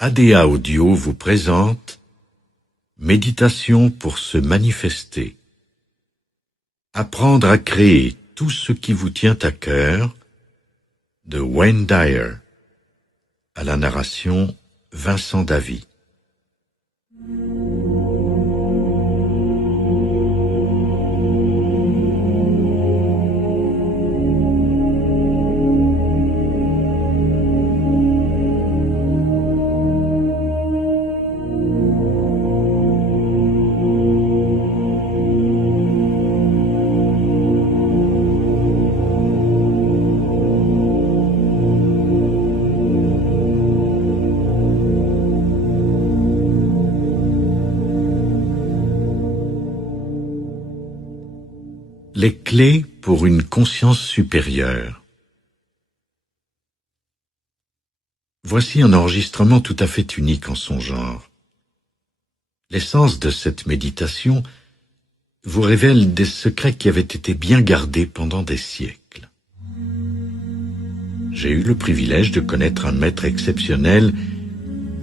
ADA Audio vous présente Méditation pour se manifester. Apprendre à créer tout ce qui vous tient à cœur de Wayne Dyer. À la narration, Vincent Davy. Les clés pour une conscience supérieure. Voici un enregistrement tout à fait unique en son genre. L'essence de cette méditation vous révèle des secrets qui avaient été bien gardés pendant des siècles. J'ai eu le privilège de connaître un maître exceptionnel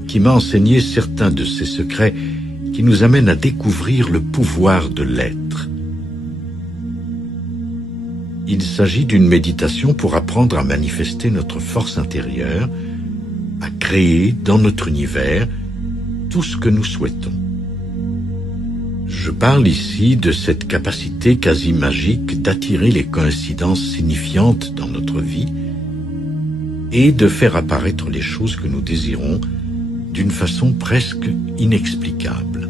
qui m'a enseigné certains de ces secrets qui nous amènent à découvrir le pouvoir de l'être. Il s'agit d'une méditation pour apprendre à manifester notre force intérieure, à créer dans notre univers tout ce que nous souhaitons. Je parle ici de cette capacité quasi magique d'attirer les coïncidences signifiantes dans notre vie et de faire apparaître les choses que nous désirons d'une façon presque inexplicable.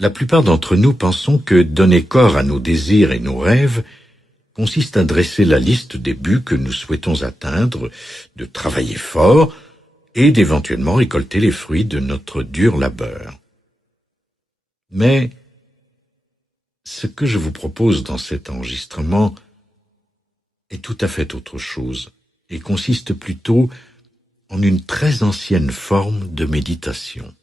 La plupart d'entre nous pensons que donner corps à nos désirs et nos rêves consiste à dresser la liste des buts que nous souhaitons atteindre, de travailler fort et d'éventuellement récolter les fruits de notre dur labeur. Mais ce que je vous propose dans cet enregistrement est tout à fait autre chose et consiste plutôt en une très ancienne forme de méditation.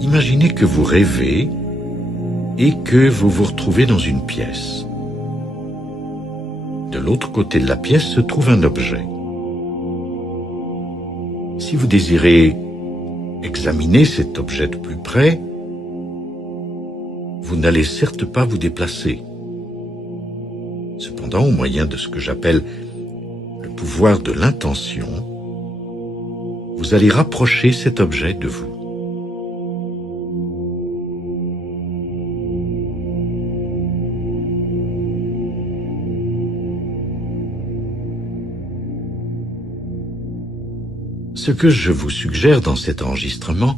Imaginez que vous rêvez et que vous vous retrouvez dans une pièce. De l'autre côté de la pièce se trouve un objet. Si vous désirez examiner cet objet de plus près, vous n'allez certes pas vous déplacer. Cependant, au moyen de ce que j'appelle le pouvoir de l'intention, vous allez rapprocher cet objet de vous. Ce que je vous suggère dans cet enregistrement,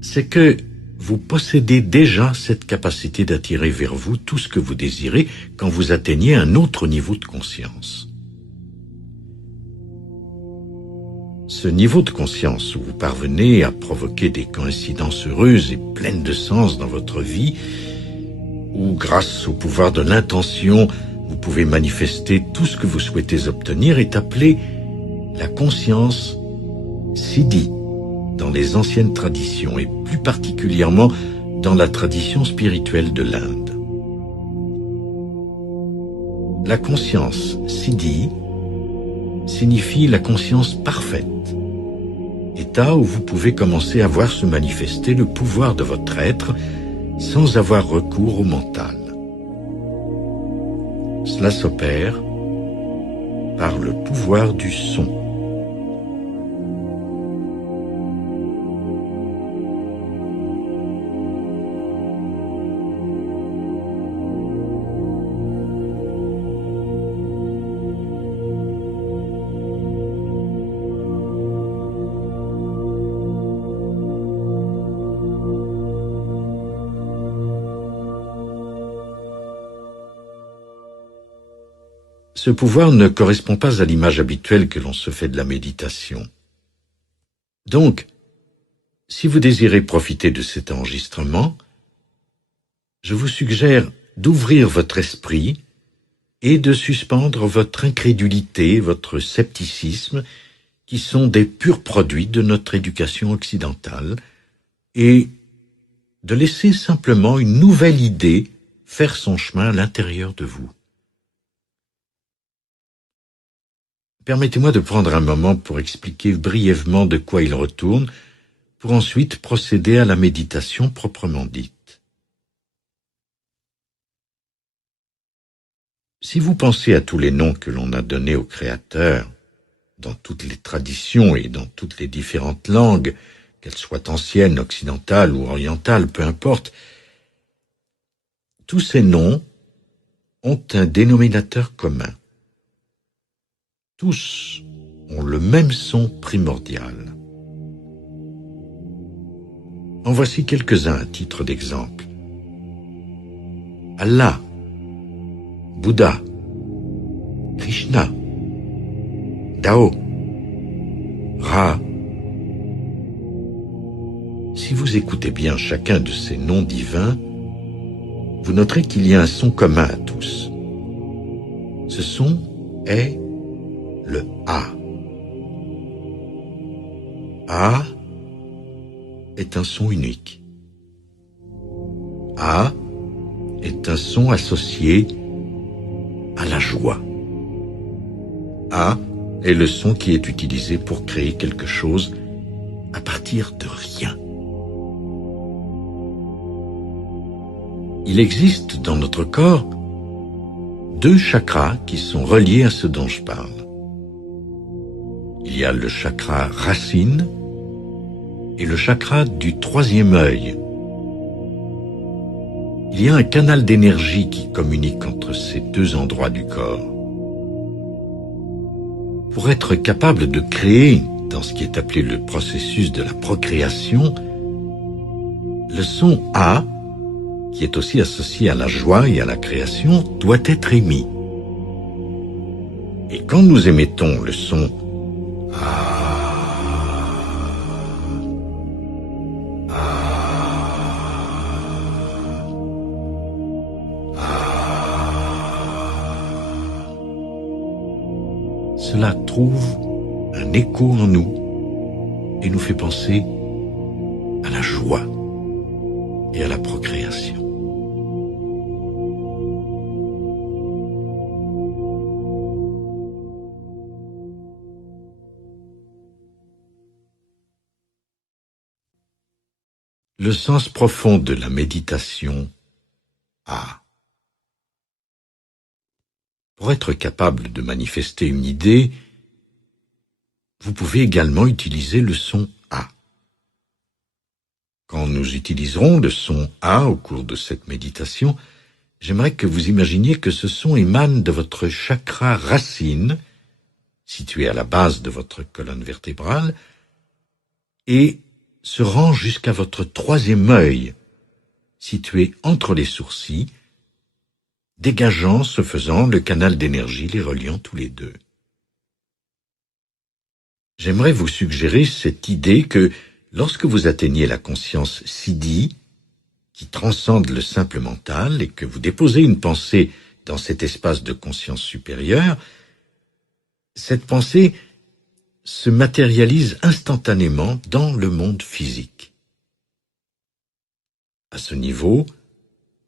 c'est que vous possédez déjà cette capacité d'attirer vers vous tout ce que vous désirez quand vous atteignez un autre niveau de conscience. Ce niveau de conscience où vous parvenez à provoquer des coïncidences heureuses et pleines de sens dans votre vie, où grâce au pouvoir de l'intention, vous pouvez manifester tout ce que vous souhaitez obtenir, est appelé la conscience Siddhi dans les anciennes traditions et plus particulièrement dans la tradition spirituelle de l'Inde. La conscience Siddhi signifie la conscience parfaite, état où vous pouvez commencer à voir se manifester le pouvoir de votre être sans avoir recours au mental. Cela s'opère par le pouvoir du son. Ce pouvoir ne correspond pas à l'image habituelle que l'on se fait de la méditation. Donc, si vous désirez profiter de cet enregistrement, je vous suggère d'ouvrir votre esprit et de suspendre votre incrédulité, votre scepticisme qui sont des purs produits de notre éducation occidentale, et de laisser simplement une nouvelle idée faire son chemin à l'intérieur de vous. Permettez-moi de prendre un moment pour expliquer brièvement de quoi il retourne, pour ensuite procéder à la méditation proprement dite. Si vous pensez à tous les noms que l'on a donnés au Créateur, dans toutes les traditions et dans toutes les différentes langues, qu'elles soient anciennes, occidentales ou orientales, peu importe, tous ces noms ont un dénominateur commun. Tous ont le même son primordial. En voici quelques-uns à titre d'exemple. Allah, Bouddha, Krishna, Tao, Ra. Si vous écoutez bien chacun de ces noms divins, vous noterez qu'il y a un son commun à tous. Ce son est le A. A est un son unique. A est un son associé à la joie. A est le son qui est utilisé pour créer quelque chose à partir de rien. Il existe dans notre corps 2 chakras qui sont reliés à ce dont je parle. Il y a le chakra racine et le chakra du 3e œil. Il y a un canal d'énergie qui communique entre ces 2 endroits du corps. Pour être capable de créer, dans ce qui est appelé le processus de la procréation, le son A, qui est aussi associé à la joie et à la création, doit être émis. Et quand nous émettons le son cela trouve un écho en nous et nous fait penser à la joie et à la procréation. Le sens profond de la méditation A. Pour être capable de manifester une idée, vous pouvez également utiliser le son A. Quand nous utiliserons le son A au cours de cette méditation, j'aimerais que vous imaginiez que ce son émane de votre chakra racine, situé à la base de votre colonne vertébrale, et se rend jusqu'à votre 3e œil, situé entre les sourcils, dégageant, ce faisant, le canal d'énergie les reliant tous les 2. J'aimerais vous suggérer cette idée que, lorsque vous atteignez la conscience siddhi, qui transcende le simple mental, et que vous déposez une pensée dans cet espace de conscience supérieure, cette pensée se matérialise instantanément dans le monde physique. À ce niveau,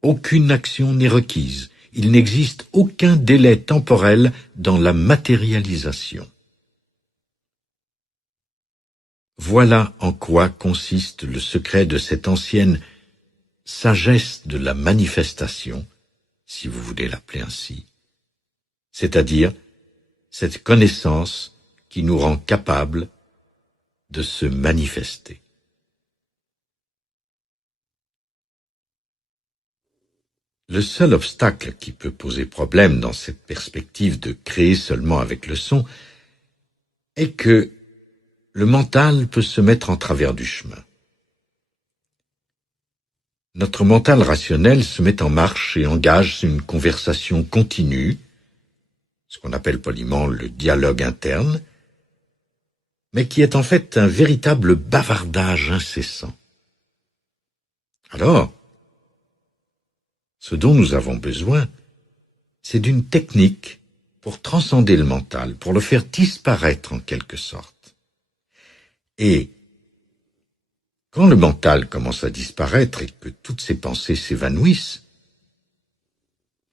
aucune action n'est requise. Il n'existe aucun délai temporel dans la matérialisation. Voilà en quoi consiste le secret de cette ancienne sagesse de la manifestation, si vous voulez l'appeler ainsi, c'est-à-dire cette connaissance qui nous rend capables de se manifester. Le seul obstacle qui peut poser problème dans cette perspective de créer seulement avec le son est que le mental peut se mettre en travers du chemin. Notre mental rationnel se met en marche et engage une conversation continue, ce qu'on appelle poliment le dialogue interne, mais qui est en fait un véritable bavardage incessant. Alors, ce dont nous avons besoin, c'est d'une technique pour transcender le mental, pour le faire disparaître en quelque sorte. Et quand le mental commence à disparaître et que toutes ces pensées s'évanouissent,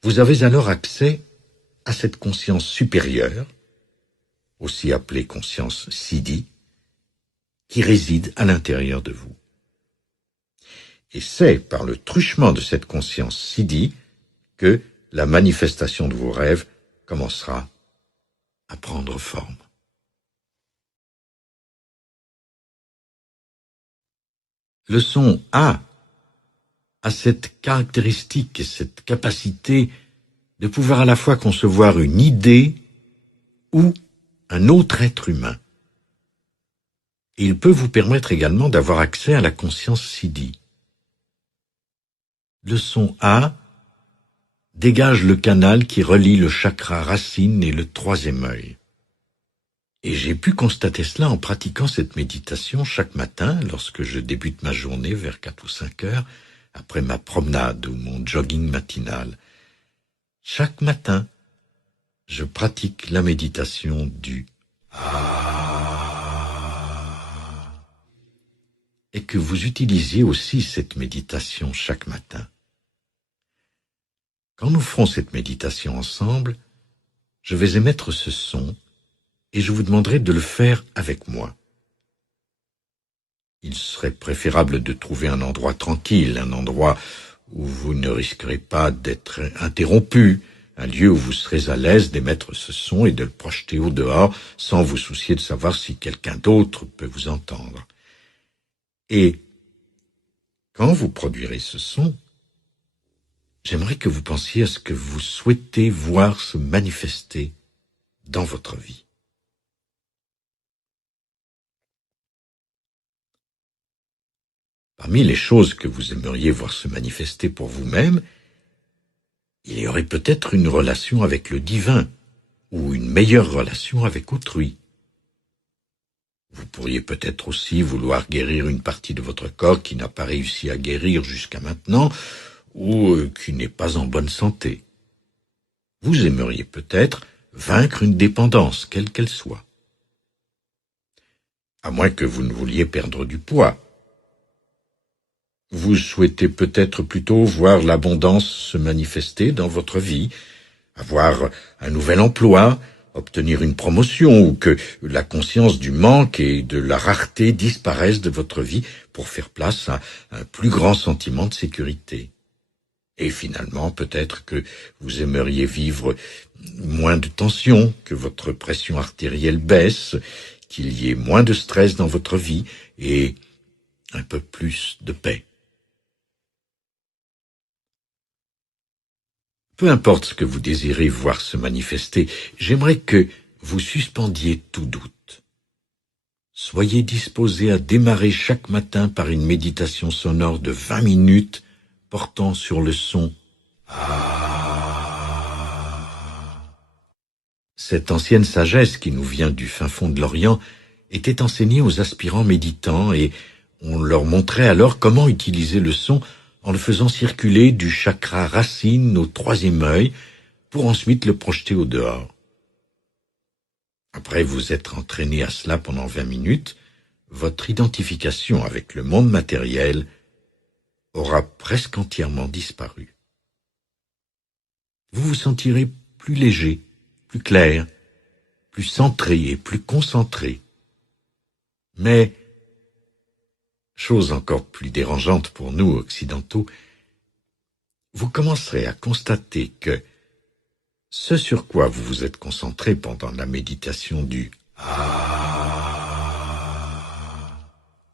vous avez alors accès à cette conscience supérieure, aussi appelée conscience Siddhi, qui réside à l'intérieur de vous. Et c'est par le truchement de cette conscience Siddhi que la manifestation de vos rêves commencera à prendre forme. Le son A a cette caractéristique et cette capacité de pouvoir à la fois concevoir une idée ou un autre être humain. Et il peut vous permettre également d'avoir accès à la conscience Siddhi. Le son A dégage le canal qui relie le chakra racine et le troisième œil. Et j'ai pu constater cela en pratiquant cette méditation chaque matin lorsque je débute ma journée vers 4 ou 5 heures, après ma promenade ou mon jogging matinal. Chaque matin, je pratique la méditation du et que vous utilisiez aussi cette méditation chaque matin. Quand nous ferons cette méditation ensemble, je vais émettre ce son et je vous demanderai de le faire avec moi. Il serait préférable de trouver un endroit tranquille, un endroit où vous ne risquerez pas d'être interrompu, un lieu où vous serez à l'aise d'émettre ce son et de le projeter au dehors sans vous soucier de savoir si quelqu'un d'autre peut vous entendre. Et quand vous produirez ce son, j'aimerais que vous pensiez à ce que vous souhaitez voir se manifester dans votre vie. Parmi les choses que vous aimeriez voir se manifester pour vous-même, il y aurait peut-être une relation avec le divin ou une meilleure relation avec autrui. Vous pourriez peut-être aussi vouloir guérir une partie de votre corps qui n'a pas réussi à guérir jusqu'à maintenant ou qui n'est pas en bonne santé. Vous aimeriez peut-être vaincre une dépendance, quelle qu'elle soit. À moins que vous ne vouliez perdre du poids. Vous souhaitez peut-être plutôt voir l'abondance se manifester dans votre vie, avoir un nouvel emploi, obtenir une promotion ou que la conscience du manque et de la rareté disparaissent de votre vie pour faire place à un plus grand sentiment de sécurité. Et finalement, peut-être que vous aimeriez vivre moins de tension, que votre pression artérielle baisse, qu'il y ait moins de stress dans votre vie et un peu plus de paix. Peu importe ce que vous désirez voir se manifester, j'aimerais que vous suspendiez tout doute. Soyez disposé à démarrer chaque matin par une méditation sonore de 20 minutes portant sur le son Cette ancienne sagesse qui nous vient du fin fond de l'Orient était enseignée aux aspirants méditants et on leur montrait alors comment utiliser le son en le faisant circuler du chakra racine au troisième œil pour ensuite le projeter au dehors. Après vous être entraîné à cela pendant 20 minutes, votre identification avec le monde matériel aura presque entièrement disparu. Vous vous sentirez plus léger, plus clair, plus centré et plus concentré. Mais, chose encore plus dérangeante pour nous occidentaux, vous commencerez à constater que ce sur quoi vous vous êtes concentré pendant la méditation du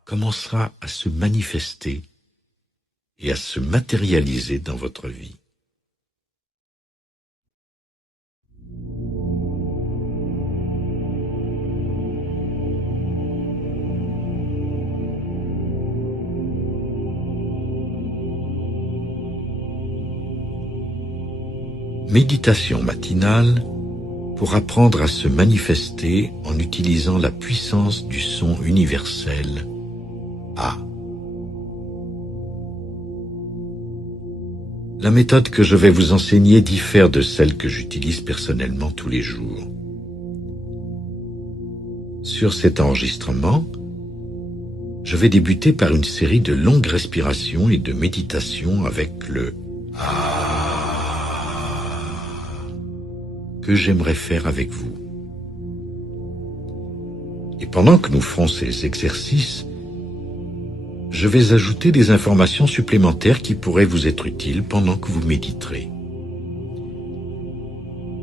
commencera à se manifester et à se matérialiser dans votre vie. Méditation matinale pour apprendre à se manifester en utilisant la puissance du son universel A. La méthode que je vais vous enseigner diffère de celle que j'utilise personnellement tous les jours. Sur cet enregistrement, je vais débuter par une série de longues respirations et de méditations avec le que j'aimerais faire avec vous. Et pendant que nous ferons ces exercices, je vais ajouter des informations supplémentaires qui pourraient vous être utiles pendant que vous méditerez.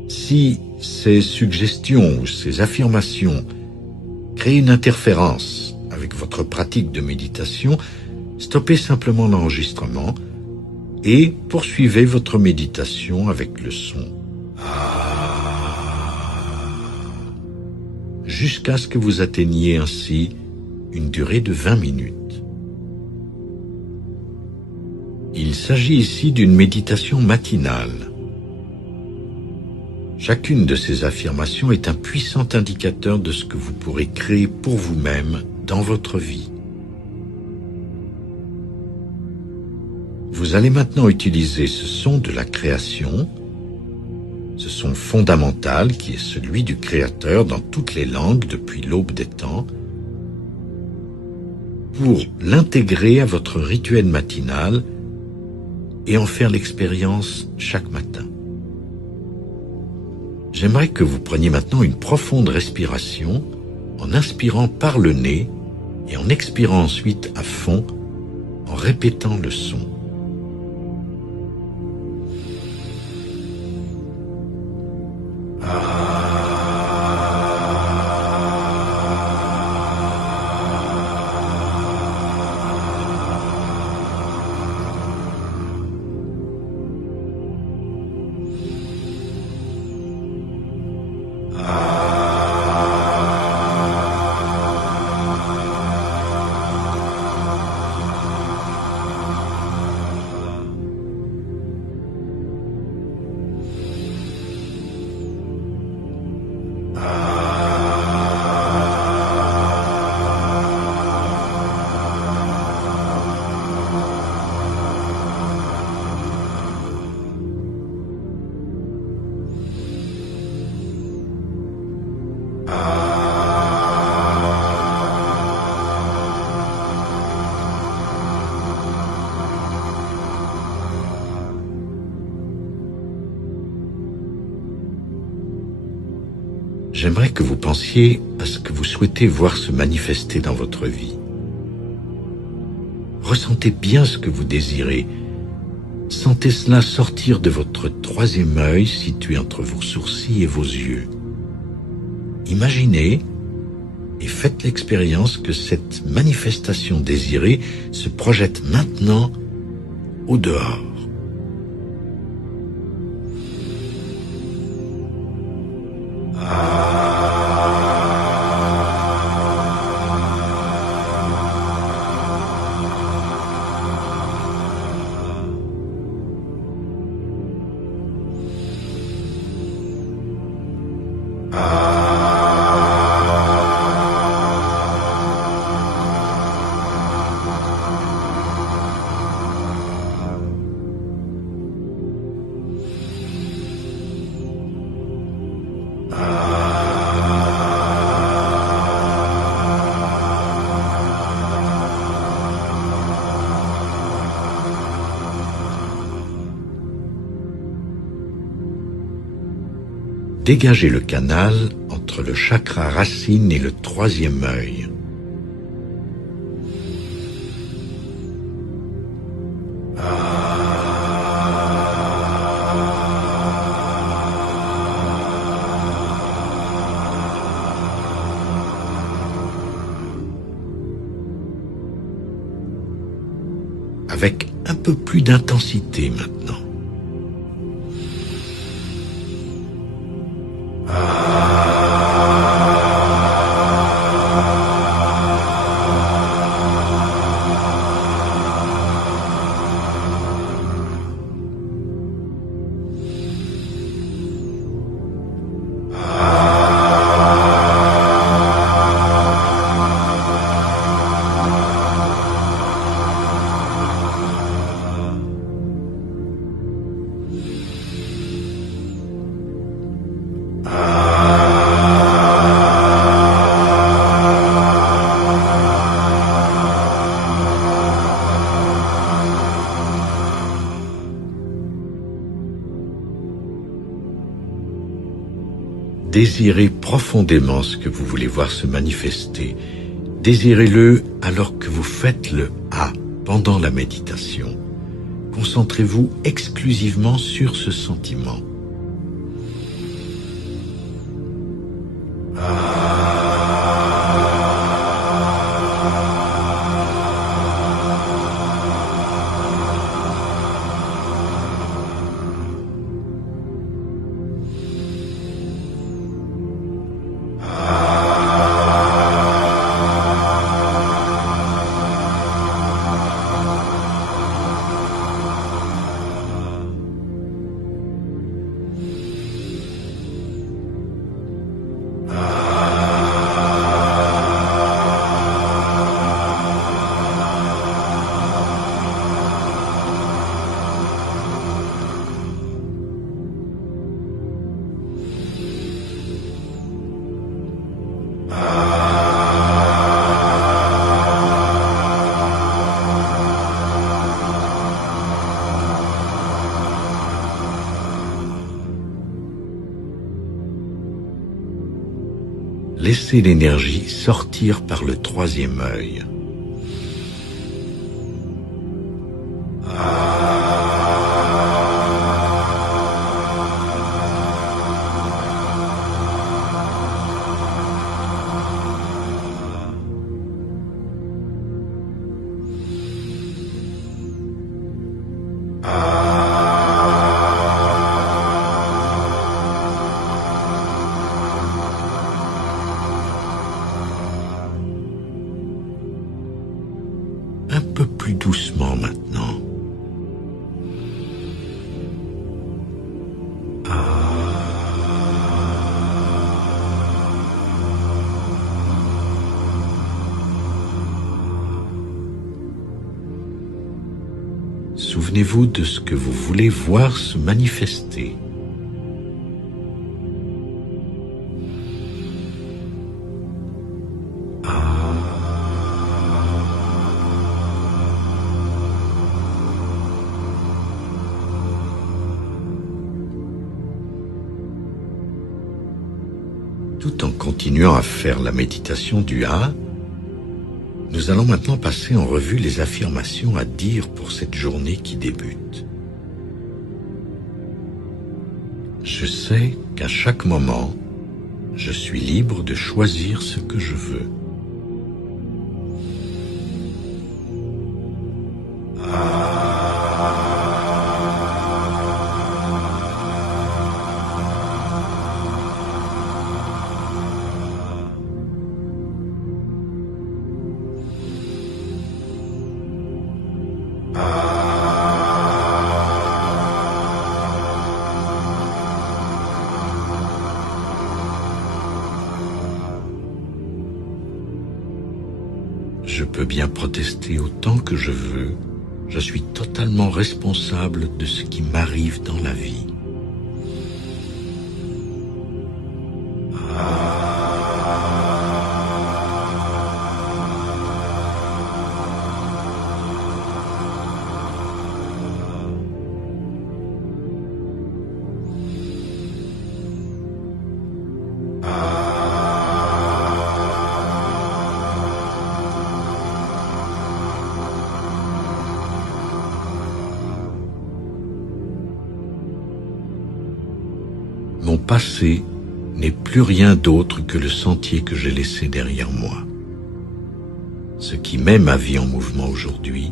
Si ces suggestions ou ces affirmations créent une interférence avec votre pratique de méditation, stoppez simplement l'enregistrement et poursuivez votre méditation avec le son jusqu'à ce que vous atteigniez ainsi une durée de 20 minutes. Il s'agit ici d'une méditation matinale. Chacune de ces affirmations est un puissant indicateur de ce que vous pourrez créer pour vous-même dans votre vie. Vous allez maintenant utiliser ce son de la création, ce son fondamental qui est celui du Créateur dans toutes les langues depuis l'aube des temps, pour l'intégrer à votre rituel matinal et en faire l'expérience chaque matin. J'aimerais que vous preniez maintenant une profonde respiration en inspirant par le nez et en expirant ensuite à fond en répétant le son. J'aimerais que vous pensiez à ce que vous souhaitez voir se manifester dans votre vie. Ressentez bien ce que vous désirez. Sentez cela sortir de votre troisième œil situé entre vos sourcils et vos yeux. Imaginez et faites l'expérience que cette manifestation désirée se projette maintenant au dehors. Dégagez le canal entre le chakra racine et le troisième œil. Avec un peu plus d'intensité maintenant. désirez profondément ce que vous voulez voir se manifester, désirez-le alors que vous faites le A pendant la méditation. Concentrez-vous exclusivement sur ce sentiment. Laissez l'énergie sortir par le troisième œil. Un peu plus doucement maintenant. Souvenez-vous de ce que vous voulez voir se manifester. Tout en continuant à faire la méditation du A, nous allons maintenant passer en revue les affirmations à dire pour cette journée qui débute. Je sais qu'à chaque moment, je suis libre de choisir ce que je veux. Je peux bien protester autant que je veux. Je suis totalement responsable de ce qui m'arrive dans la vie. Mon passé n'est plus rien d'autre que le sentier que j'ai laissé derrière moi. Ce qui met ma vie en mouvement aujourd'hui,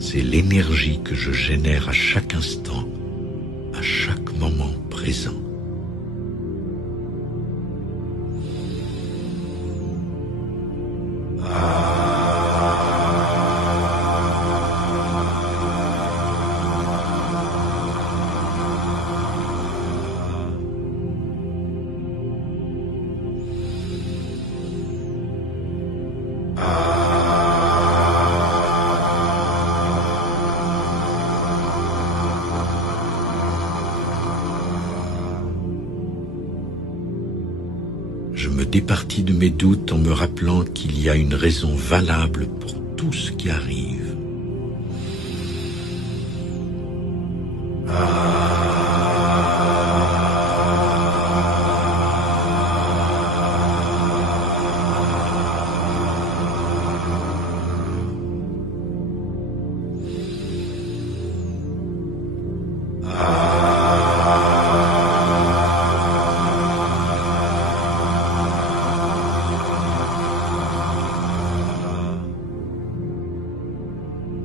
c'est l'énergie que je génère à chaque instant, à chaque moment présent. Je me départis de mes doutes en me rappelant qu'il y a une raison valable pour tout ce qui arrive.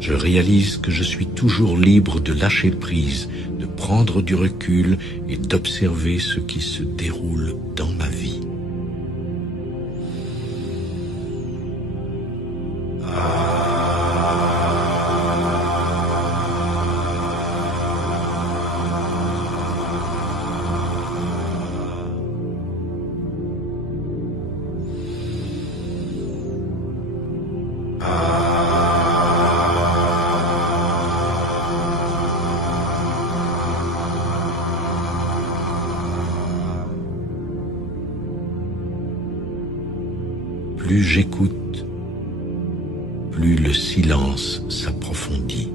Je réalise que je suis toujours libre de lâcher prise, de prendre du recul et d'observer ce qui se déroule dans ma vie. Plus j'écoute, plus le silence s'approfondit.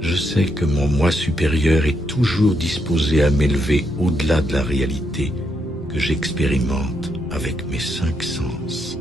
Je sais que mon moi supérieur est toujours disposé à m'élever au-delà de la réalité que j'expérimente avec mes 5 sens.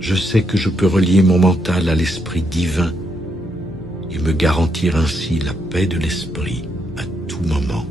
Je sais que je peux relier mon mental à l'esprit divin et me garantir ainsi la paix de l'esprit à tout moment.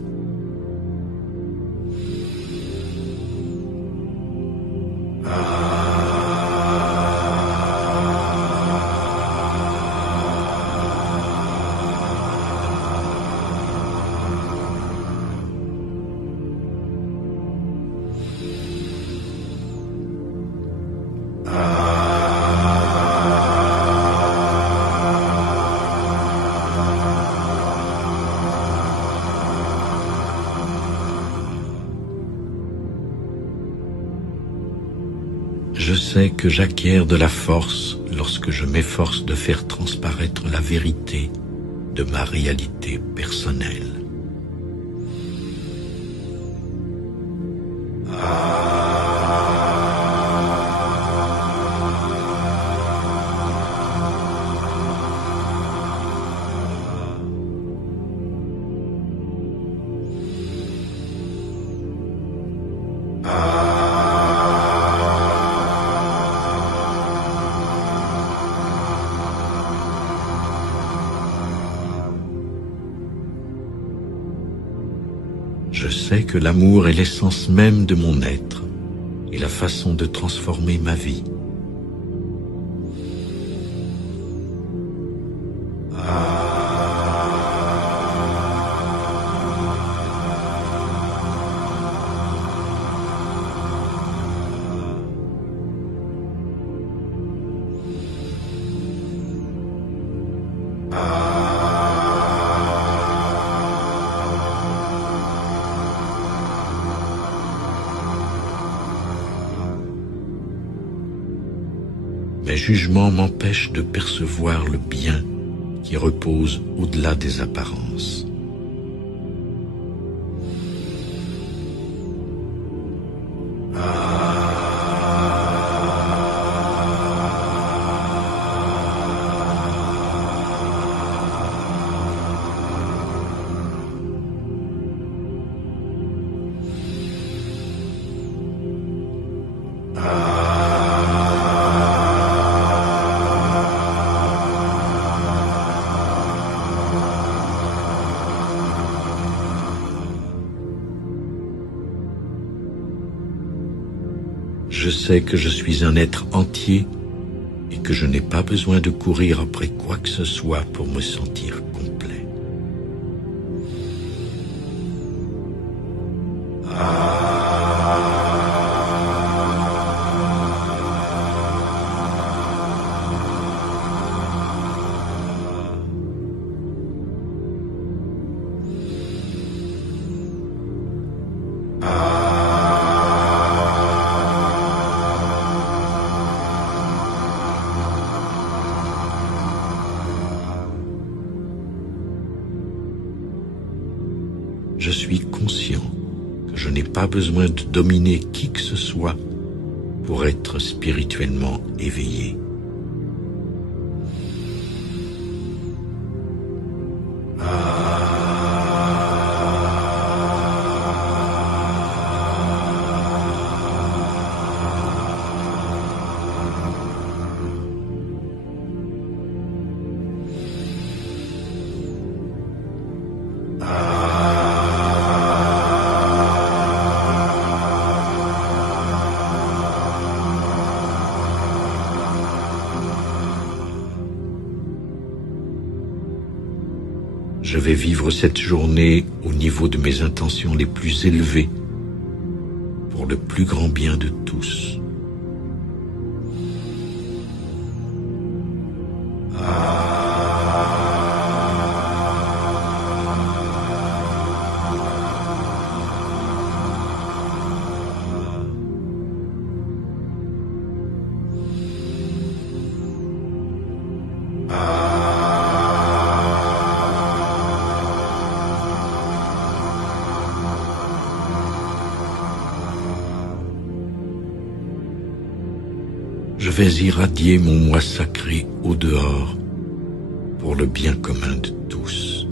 Je sais que j'acquiers de la force lorsque je m'efforce de faire transparaître la vérité de ma réalité personnelle. Je sais que l'amour est l'essence même de mon être et la façon de transformer ma vie. Mes jugements m'empêchent de percevoir le bien qui repose au-delà des apparences. Je sais que je suis un être entier et que je n'ai pas besoin de courir après quoi que ce soit pour me sentir complet. pas besoin de dominer qui que ce soit pour être spirituellement éveillé. Je vais vivre cette journée au niveau de mes intentions les plus élevées, pour le plus grand bien de tous. Je vais irradier mon moi sacré au dehors pour le bien commun de tous.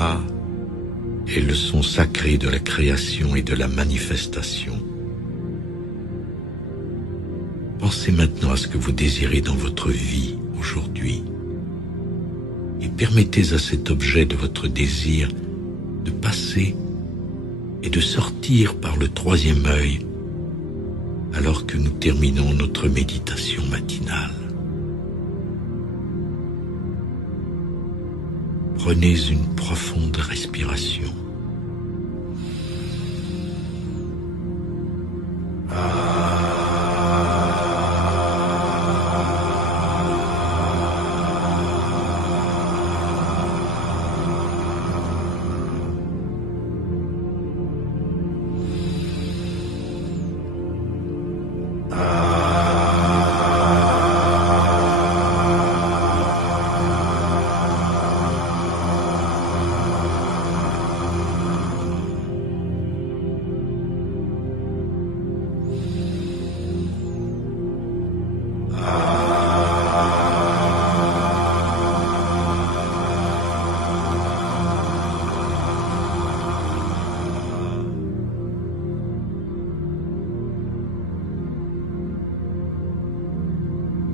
A est le son sacré de la création et de la manifestation. Pensez maintenant à ce que vous désirez dans votre vie aujourd'hui et permettez à cet objet de votre désir de passer et de sortir par le troisième œil alors que nous terminons notre méditation matinale. Prenez une profonde respiration.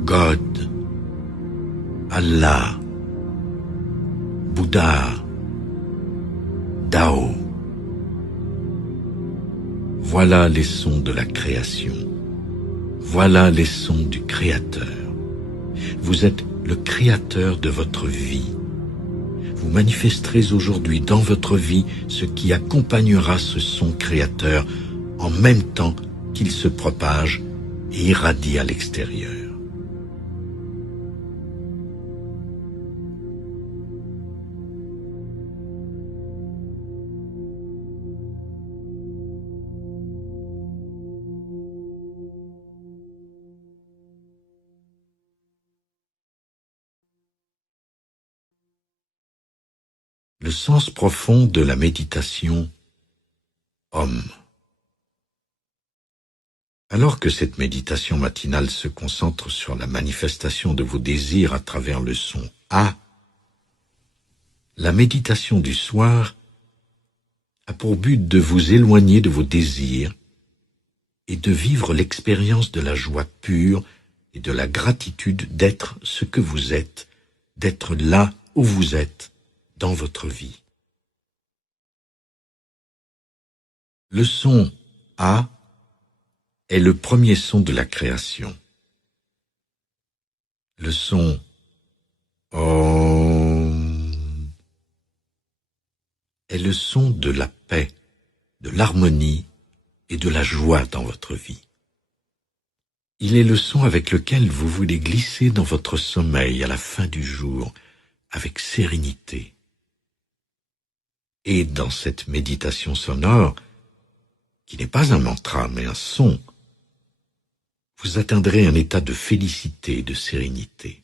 God, Allah, Bouddha, Tao. Voilà les sons de la création. Voilà les sons du Créateur. Vous êtes le créateur de votre vie. Vous manifesterez aujourd'hui dans votre vie ce qui accompagnera ce son créateur en même temps qu'il se propage et irradie à l'extérieur. Le sens profond de la méditation Om. Alors que cette méditation matinale se concentre sur la manifestation de vos désirs à travers le son A, la méditation du soir a pour but de vous éloigner de vos désirs et de vivre l'expérience de la joie pure et de la gratitude d'être ce que vous êtes, d'être là où vous êtes dans votre vie. Le son A est le premier son de la création. Le son Om est le son de la paix, de l'harmonie et de la joie dans votre vie. Il est le son avec lequel vous voulez glisser dans votre sommeil à la fin du jour, avec sérénité. Et dans cette méditation sonore, qui n'est pas un mantra mais un son, vous atteindrez un état de félicité et de sérénité.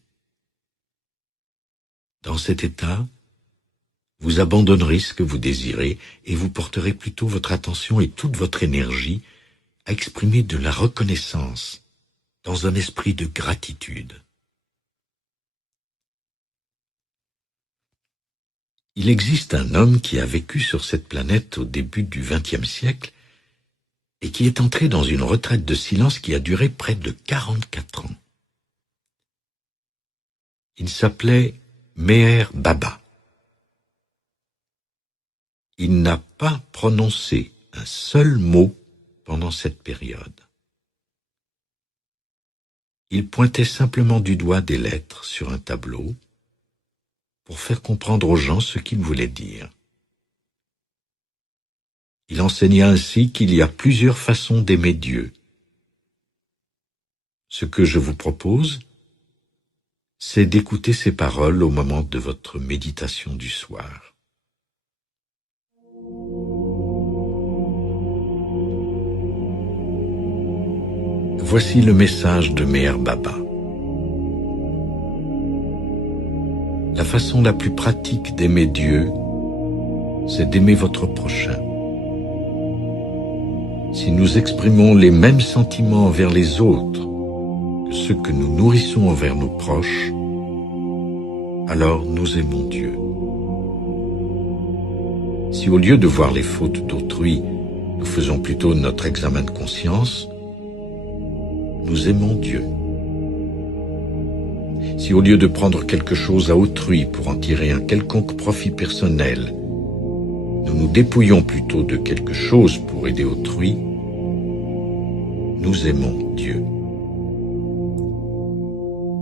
Dans cet état, vous abandonnerez ce que vous désirez et vous porterez plutôt votre attention et toute votre énergie à exprimer de la reconnaissance dans un esprit de gratitude. Il existe un homme qui a vécu sur cette planète au début du XXe siècle et qui est entré dans une retraite de silence qui a duré près de 44 ans. Il s'appelait Meher Baba. Il n'a pas prononcé un seul mot pendant cette période. Il pointait simplement du doigt des lettres sur un tableau pour faire comprendre aux gens ce qu'il voulait dire. Il enseigna ainsi qu'il y a plusieurs façons d'aimer Dieu. Ce que je vous propose, c'est d'écouter ces paroles au moment de votre méditation du soir. Voici le message de Meher Baba. La façon la plus pratique d'aimer Dieu, c'est d'aimer votre prochain. Si nous exprimons les mêmes sentiments envers les autres que ceux que nous nourrissons envers nos proches, alors nous aimons Dieu. Si au lieu de voir les fautes d'autrui, nous faisons plutôt notre examen de conscience, nous aimons Dieu. Si au lieu de prendre quelque chose à autrui pour en tirer un quelconque profit personnel, nous nous dépouillons plutôt de quelque chose pour aider autrui, nous aimons Dieu.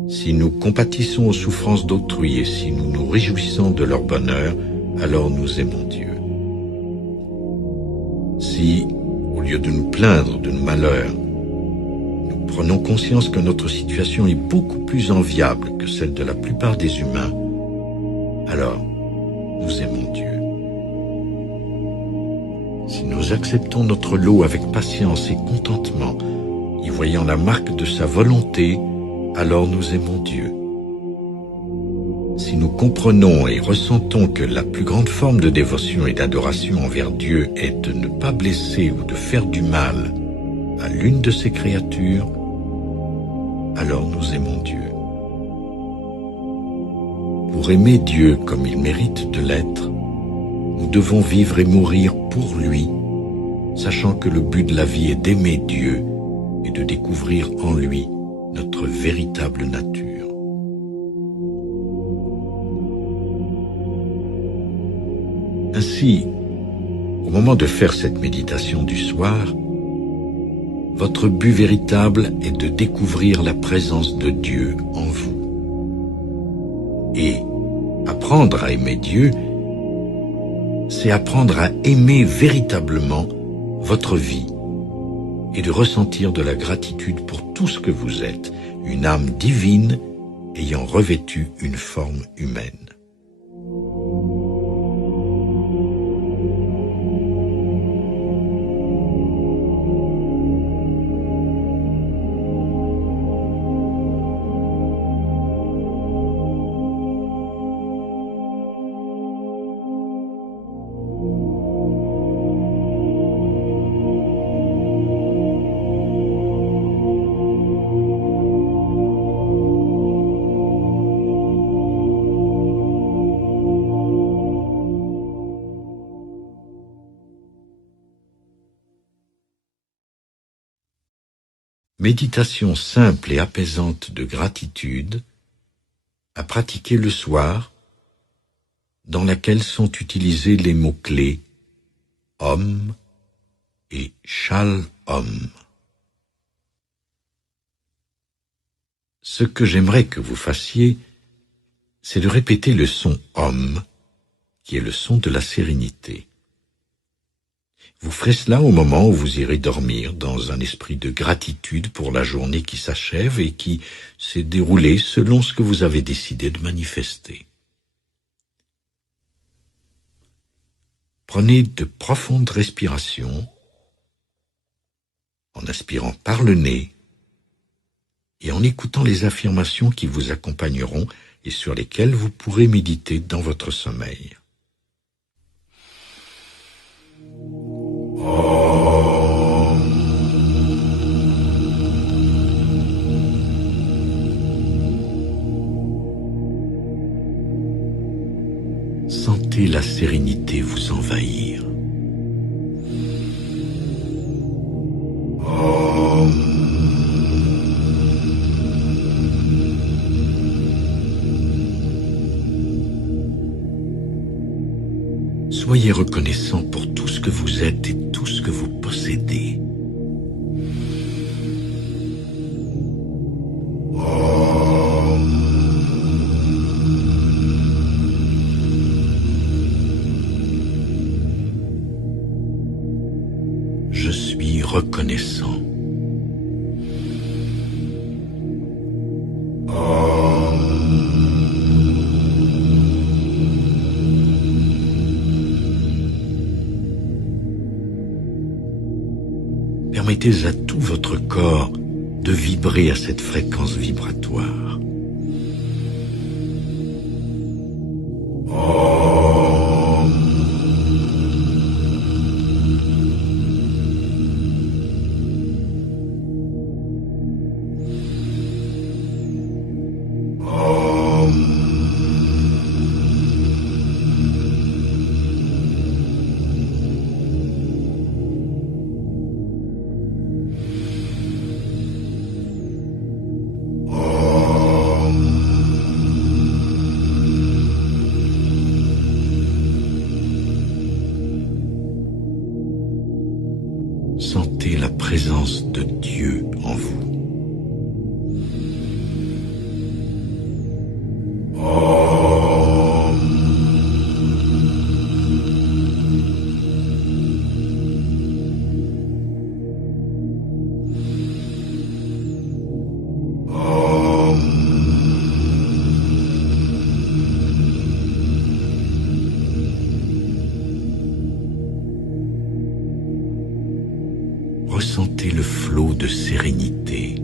Si nous compatissons aux souffrances d'autrui et si nous nous réjouissons de leur bonheur, alors nous aimons Dieu. Si, au lieu de nous plaindre de nos malheurs, nous prenons conscience que notre situation est beaucoup plus enviable que celle de la plupart des humains, alors nous aimons Dieu. Si nous acceptons notre lot avec patience et contentement, y voyant la marque de sa volonté, alors nous aimons Dieu. Si nous comprenons et ressentons que la plus grande forme de dévotion et d'adoration envers Dieu est de ne pas blesser ou de faire du mal à l'une de ses créatures, alors nous aimons Dieu. Pour aimer Dieu comme il mérite de l'être, nous devons vivre et mourir pour lui, sachant que le but de la vie est d'aimer Dieu et de découvrir en lui notre véritable nature. Ainsi, au moment de faire cette méditation du soir, votre but véritable est de découvrir la présence de Dieu en vous. Et apprendre à aimer Dieu, c'est apprendre à aimer véritablement votre vie et de ressentir de la gratitude pour tout ce que vous êtes, une âme divine ayant revêtu une forme humaine. Méditation simple et apaisante de gratitude à pratiquer le soir, dans laquelle sont utilisés les mots-clés Om, et Shalom. Ce que j'aimerais que vous fassiez, c'est de répéter le son Om, qui est le son de la sérénité. Vous ferez cela au moment où vous irez dormir, dans un esprit de gratitude pour la journée qui s'achève et qui s'est déroulée selon ce que vous avez décidé de manifester. Prenez de profondes respirations, en inspirant par le nez et en écoutant les affirmations qui vous accompagneront et sur lesquelles vous pourrez méditer dans votre sommeil. Sentez la sérénité vous envahir. Soyez reconnaissant pour tout ce que vous êtes et tout ce que vous possédez. Je suis reconnaissant. Permettez à tout votre corps de vibrer à cette fréquence vibratoire. Sentez la présence de Dieu en vous. Ressentez le flot de sérénité.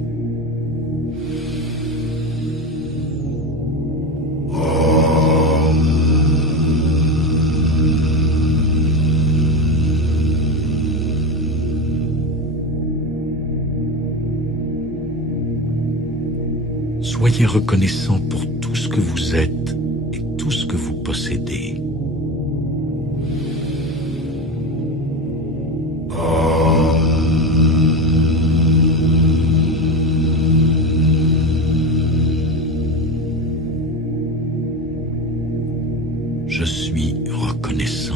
Soyez reconnaissant pour tout ce que vous êtes et tout ce que vous possédez. Je suis reconnaissant.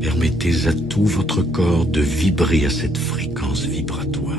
Permettez à tout votre corps de vibrer à cette fréquence vibratoire.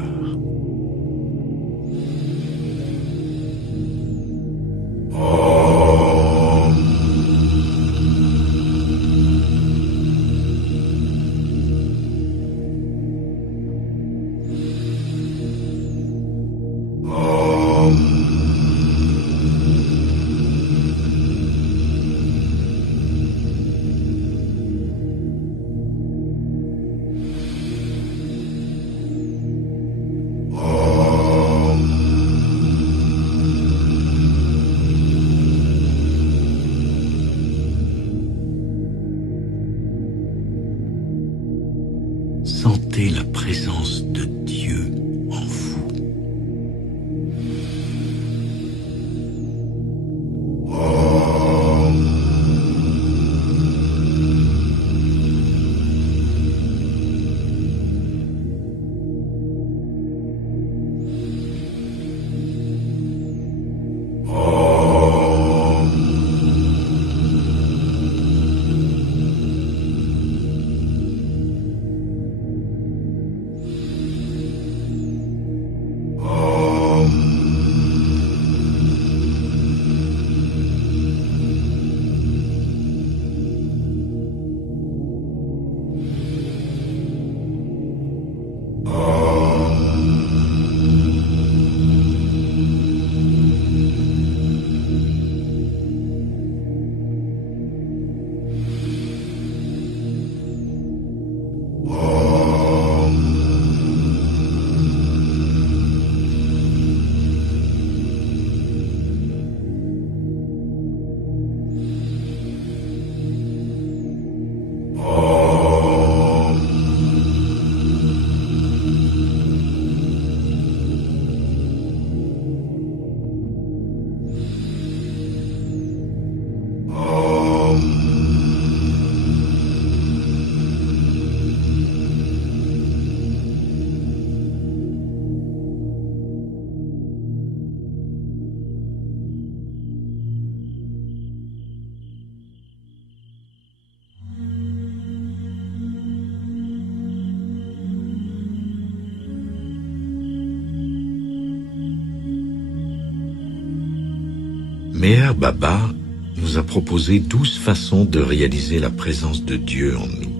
Meher Baba nous a proposé 12 façons de réaliser la présence de Dieu en nous.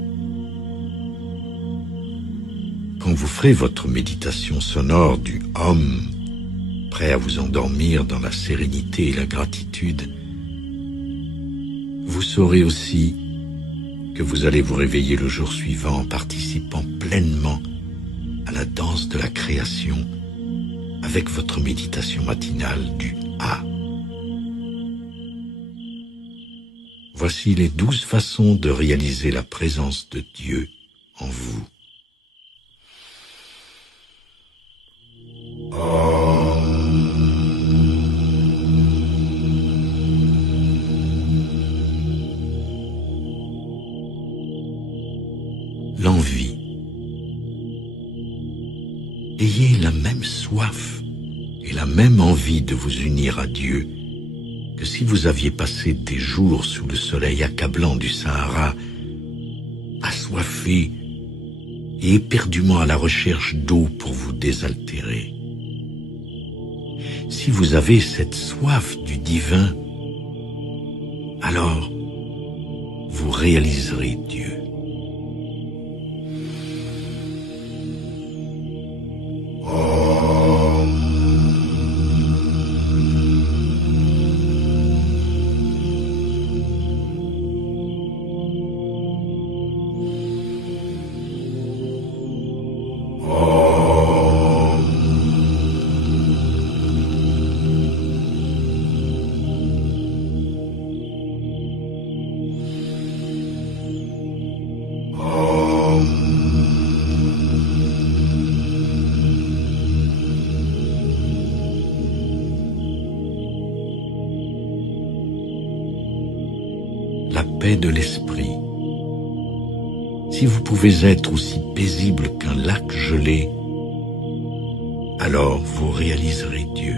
Quand vous ferez votre méditation sonore du Om, prêt à vous endormir dans la sérénité et la gratitude, vous saurez aussi que vous allez vous réveiller le jour suivant en participant pleinement à la danse de la création avec votre méditation matinale du A. Voici les 12 façons de réaliser la présence de Dieu en vous. L'envie. Ayez la même soif et la même envie de vous unir à Dieu que si vous aviez passé des jours sous le soleil accablant du Sahara, assoiffé et éperdument à la recherche d'eau pour vous désaltérer. Si vous avez cette soif du divin, alors vous réaliserez Dieu. La paix de l'esprit. Si vous pouvez être aussi paisible qu'un lac gelé, alors vous réaliserez Dieu.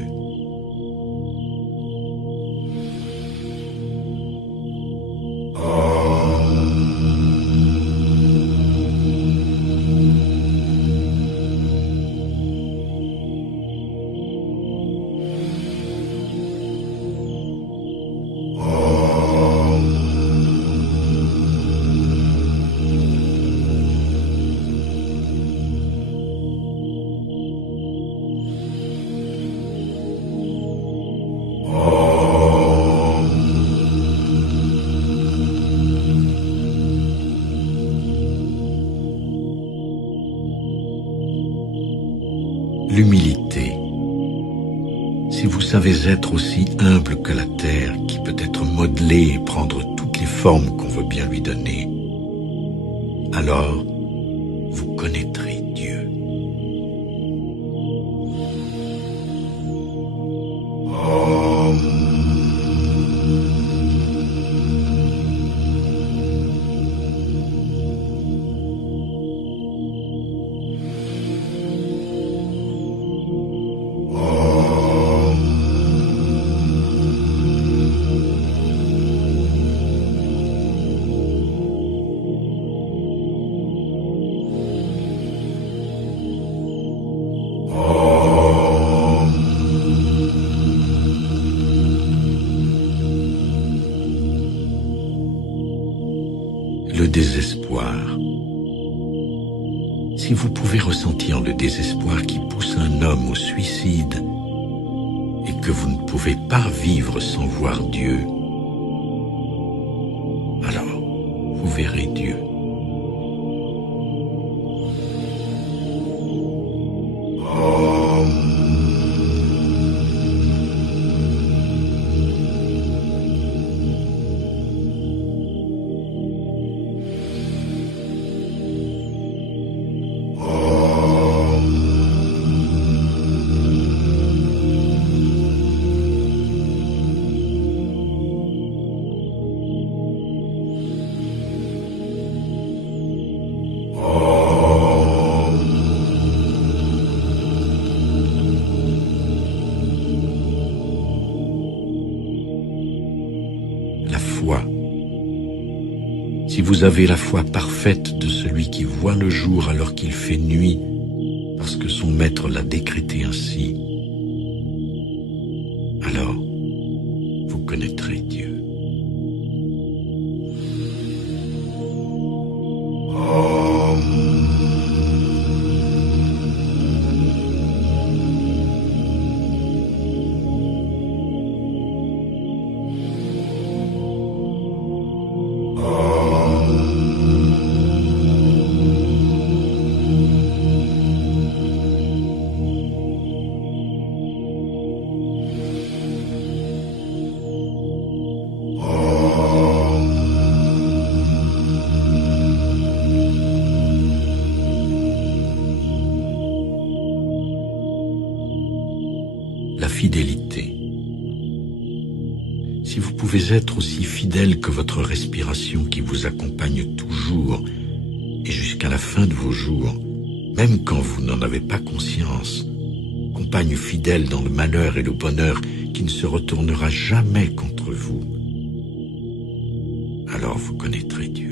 L'humilité. Si vous savez être aussi humble que la terre, qui peut être modelée et prendre toutes les formes qu'on veut bien lui donner, alors vous connaîtrez Dieu. Le désespoir. Si vous pouvez ressentir le désespoir qui pousse un homme au suicide et que vous ne pouvez pas vivre sans voir Dieu, alors vous verrez Dieu. La foi. Si vous avez la foi parfaite de celui qui voit le jour alors qu'il fait nuit, parce que son maître l'a décrété ainsi, alors vous connaîtrez Dieu. La fidélité. Si vous pouvez être aussi fidèle que votre respiration qui vous accompagne toujours et jusqu'à la fin de vos jours, même quand vous n'en avez pas conscience, compagne fidèle dans le malheur et le bonheur qui ne se retournera jamais contre vous, alors vous connaîtrez Dieu.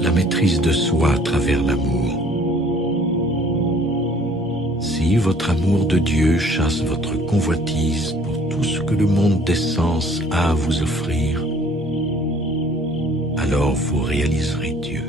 La maîtrise de soi à travers l'amour. Si votre amour de Dieu chasse votre convoitise pour tout ce que le monde des sens a à vous offrir, alors vous réaliserez Dieu.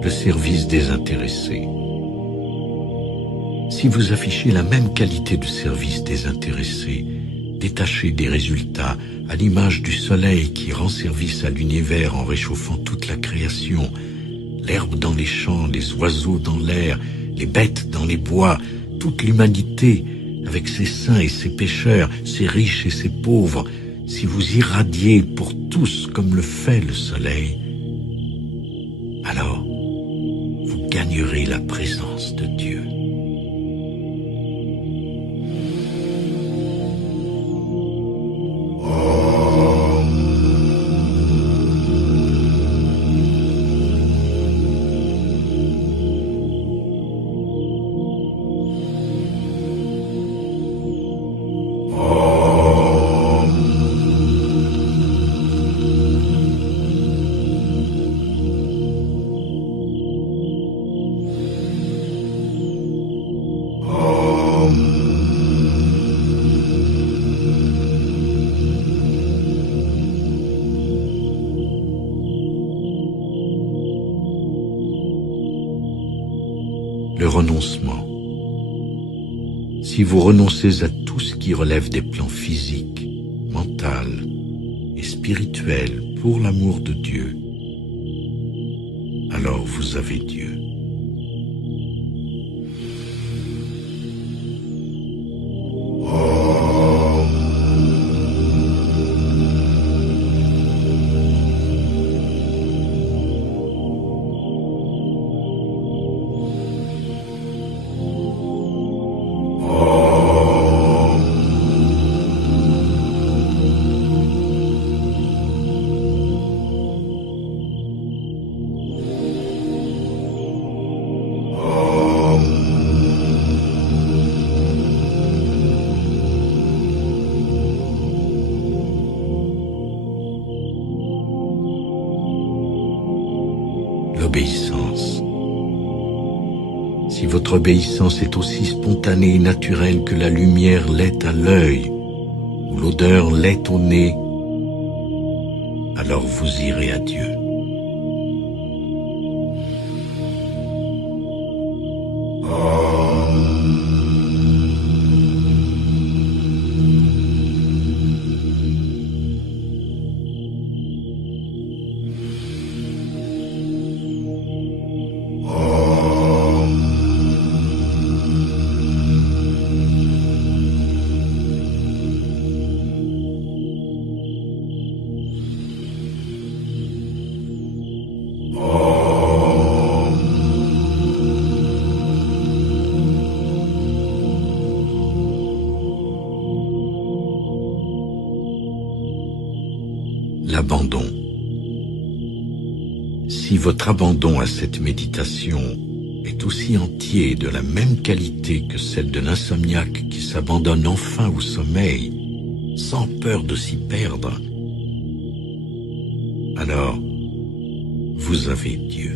Le service désintéressé. Si vous affichez la même qualité de service désintéressé, détaché des résultats, à l'image du soleil qui rend service à l'univers en réchauffant toute la création, l'herbe dans les champs, les oiseaux dans l'air, les bêtes dans les bois, toute l'humanité, avec ses saints et ses pécheurs, ses riches et ses pauvres, si vous irradiez pour tous comme le fait le soleil, alors vous gagnerez la présence de Dieu. Le renoncement. Si vous renoncez à tout ce qui relève des plans physiques, mental et spirituels pour l'amour de Dieu, alors vous avez Dieu. L'obéissance. Si votre obéissance est aussi spontanée et naturelle que la lumière l'est à l'œil, ou l'odeur l'est au nez, alors vous irez à Dieu. L'abandon. Si votre abandon à cette méditation est aussi entier et de la même qualité que celle de l'insomniaque qui s'abandonne enfin au sommeil, sans peur de s'y perdre, alors vous avez Dieu.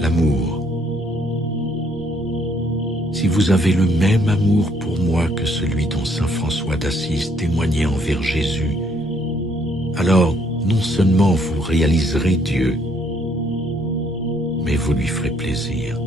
L'amour. Si vous avez le même amour pour moi que celui dont saint François d'Assise témoignait envers Jésus, alors non seulement vous réaliserez Dieu, mais vous lui ferez plaisir.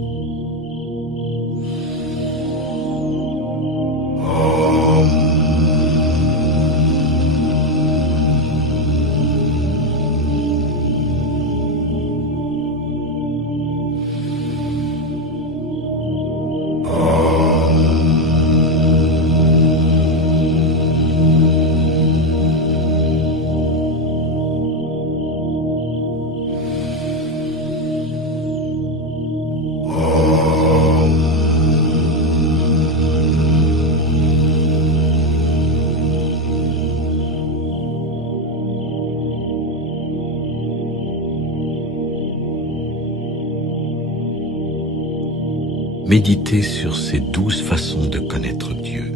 Méditez sur ces 12 façons de connaître Dieu.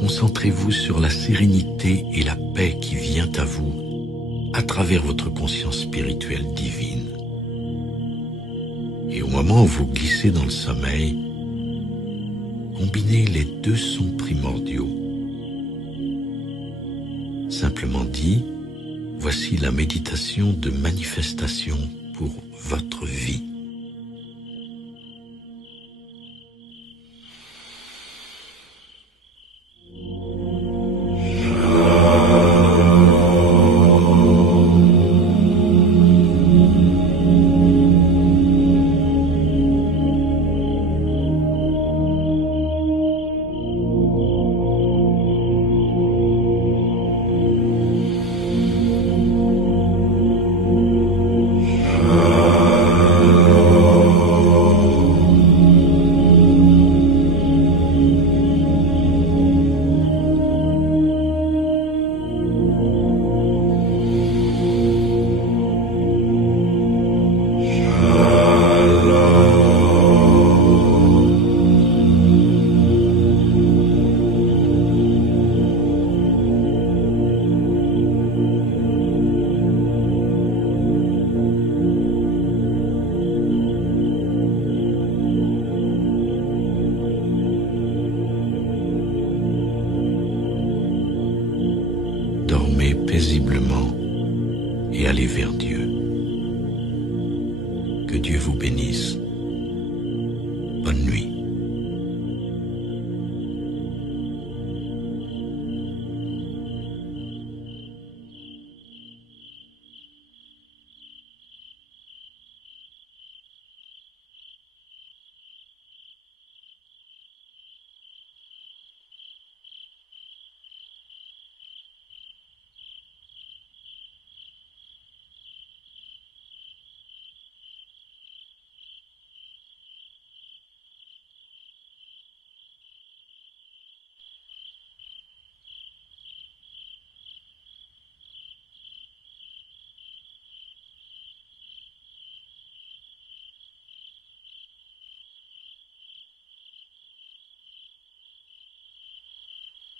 Concentrez-vous sur la sérénité et la paix qui vient à vous à travers votre conscience spirituelle divine. Et au moment où vous glissez dans le sommeil, combinez les 2 sons primordiaux. Simplement dit, voici la méditation de manifestation pour votre vie.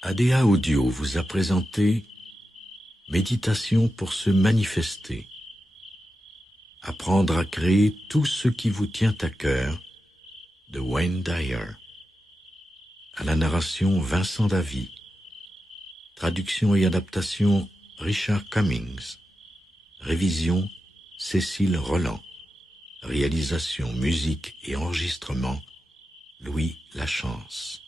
ADA Audio vous a présenté Méditation pour se manifester. Apprendre à créer tout ce qui vous tient à cœur de Wayne Dyer. À la narration Vincent Davy. Traduction et adaptation Richard Cummings. Révision Cécile Roland. Réalisation, musique et enregistrement Louis Lachance.